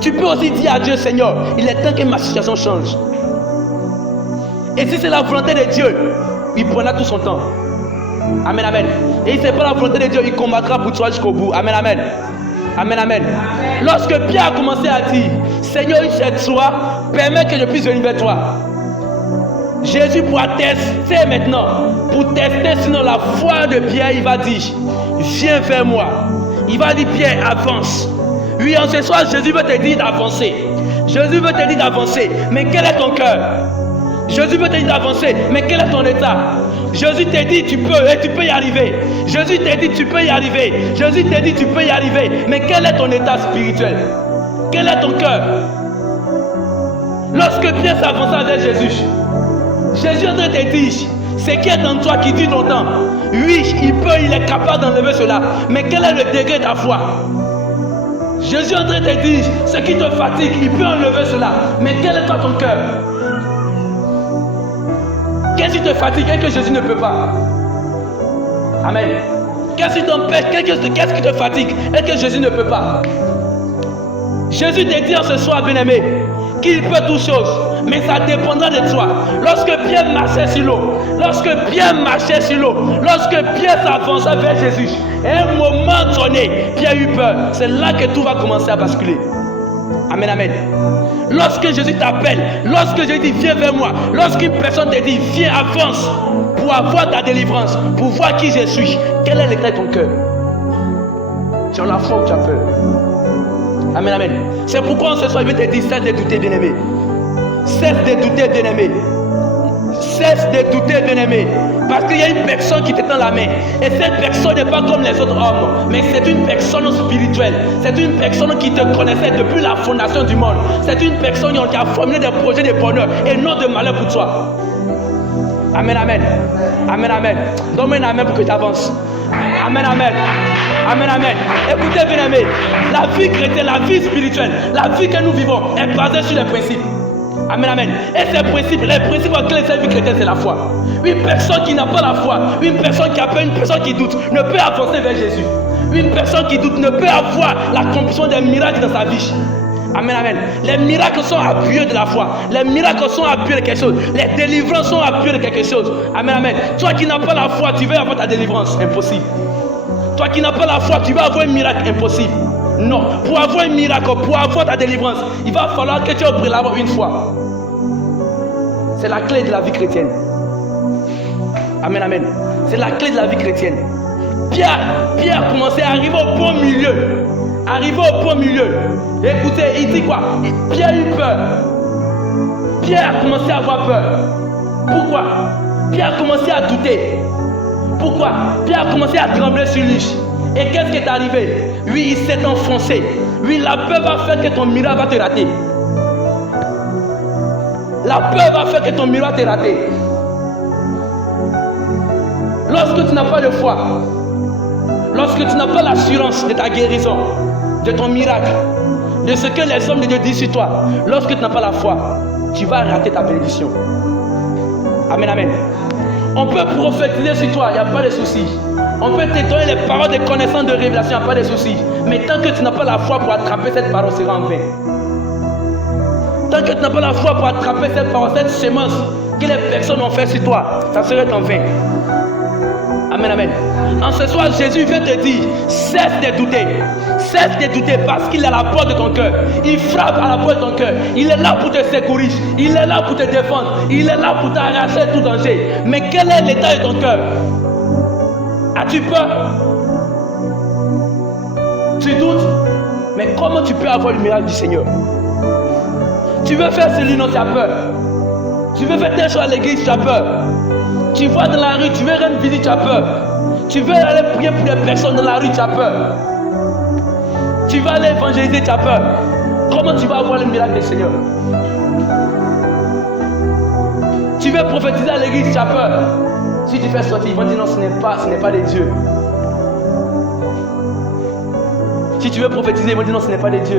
Tu peux aussi dire à Dieu, Seigneur, il est temps que ma situation change. Et si c'est la volonté de Dieu, il prendra tout son temps. Amen, amen. Et si ce n'est pas la volonté de Dieu, il combattra pour toi jusqu'au bout. Amen, amen. Amen, amen. Lorsque Pierre a commencé à dire, Seigneur, il cherche toi, permets que je puisse venir vers toi. Jésus pourra tester maintenant. Pour tester sinon la foi de Pierre, il va dire, viens vers moi. Il va dire, Pierre, avance. Oui, en ce soir, Jésus veut te dire d'avancer. Jésus veut te dire d'avancer. Mais quel est ton cœur? Jésus veut te dire d'avancer. Mais quel est ton état? Jésus te dit, tu peux et tu peux y arriver. Jésus te dit, tu peux y arriver. Jésus te dit, tu peux y arriver. Mais quel est ton état spirituel? Quel est ton cœur? Lorsque Pierre s'avança vers Jésus, Jésus est en train de te dire, ce qui est en toi qui dit longtemps, oui, il peut, il est capable d'enlever cela. Mais quel est le degré de ta foi? Jésus est en train de te dire, ce qui te fatigue, il peut enlever cela. Mais quel est toi ton cœur? Qu'est-ce qui te fatigue et que Jésus ne peut pas? Amen. Qu'est-ce qui t'empêche? Qu'est-ce qui te fatigue et que Jésus ne peut pas? Jésus te dit en ce soir, bien-aimé, qu'il peut toutes choses, mais ça dépendra de toi. Lorsque Pierre marchait sur l'eau, lorsque Pierre s'avançait vers Jésus, à un moment donné, Pierre eut peur. C'est là que tout va commencer à basculer. Amen, amen. Lorsque Jésus t'appelle, lorsque Jésus dit viens vers moi, lorsqu'une personne te dit viens, avance pour avoir ta délivrance, pour voir qui je suis, quel est l'état de ton cœur? Tu as la foi ou tu as peur? Amen, amen. C'est pourquoi en ce soir, il veut te dire cesse de douter, bien-aimé. Cesse de douter, bien-aimé. Cesse de douter, bien-aimé. Parce qu'il y a une personne qui te tend la main. Et cette personne n'est pas comme les autres hommes. Mais c'est une personne spirituelle. C'est une personne qui te connaissait depuis la fondation du monde. C'est une personne qui a formulé des projets de bonheur et non de malheur pour toi. Amen, amen. Amen, amen. Donne-moi un amen pour que tu avances. Amen, amen. Amen, amen. Écoutez, bien-aimé, la vie chrétienne, la vie spirituelle, la vie que nous vivons est basée sur les principes. Amen, amen. Et ces principes, les principes clés de cette vie chrétienne, c'est la foi. Une personne qui n'a pas la foi, une personne qui a peur, une personne qui doute, ne peut avancer vers Jésus. Une personne qui doute ne peut avoir l'accomplissement des miracles dans sa vie. Amen, amen. Les miracles sont appuyés de la foi. Les miracles sont appuyés de quelque chose. Les délivrances sont appuyées de quelque chose. Amen, amen. Toi qui n'as pas la foi, tu vas avoir ta délivrance. Impossible. Toi qui n'as pas la foi, tu vas avoir un miracle. Impossible. Non. Pour avoir un miracle, pour avoir ta délivrance, il va falloir que tu aies pris l'avoir une fois. C'est la clé de la vie chrétienne. Amen, amen. C'est la clé de la vie chrétienne. Pierre a commencé à arriver au bon milieu. Arrivé au bon milieu. Écoutez, il dit quoi? Pierre a eu peur. Pierre a commencé à avoir peur. Pourquoi? Pierre a commencé à douter. Pourquoi? Pierre a commencé à trembler sur lui. Et qu'est-ce qui est arrivé? Oui, il s'est enfoncé. Oui, la peur va faire que ton miracle va te rater. La peur va faire que ton miracle te rater. Lorsque tu n'as pas de foi, lorsque tu n'as pas l'assurance de ta guérison, de ton miracle, de ce que les hommes de Dieu disent sur toi, lorsque tu n'as pas la foi, tu vas rater ta bénédiction. Amen, amen. On peut prophétiser sur toi, il n'y a pas de souci. On peut te donner les paroles de connaissance, de révélation, il n'y a pas de souci. Mais tant que tu n'as pas la foi pour attraper cette parole, ça sera en vain. Tant que tu n'as pas la foi pour attraper cette parole, cette semence que les personnes ont fait sur toi, ça serait en vain. Amen, amen. En ce soir, Jésus vient te dire, cesse de douter. Cesse de douter parce qu'il est à la porte de ton cœur. Il frappe à la porte de ton cœur. Il est là pour te secourir. Il est là pour te défendre. Il est là pour t'arracher tout danger. Mais quel est l'état de ton cœur? As-tu peur? Tu doutes? Mais comment tu peux avoir le miracle du Seigneur? Tu veux faire celui dont tu as peur. Tu veux faire telle chose à l'église, tu as peur. Tu vois dans la rue, tu veux rendre visite, tu as peur. Tu veux aller prier pour les personnes dans la rue, tu as peur. Tu vas aller évangéliser, tu as peur. Comment tu vas avoir le miracle du Seigneur? Tu veux prophétiser à l'église, tu as peur. Si tu fais sortir, ils vont dire non, ce n'est pas de Dieu. Si tu veux prophétiser, ils vont dire non, ce n'est pas de Dieu.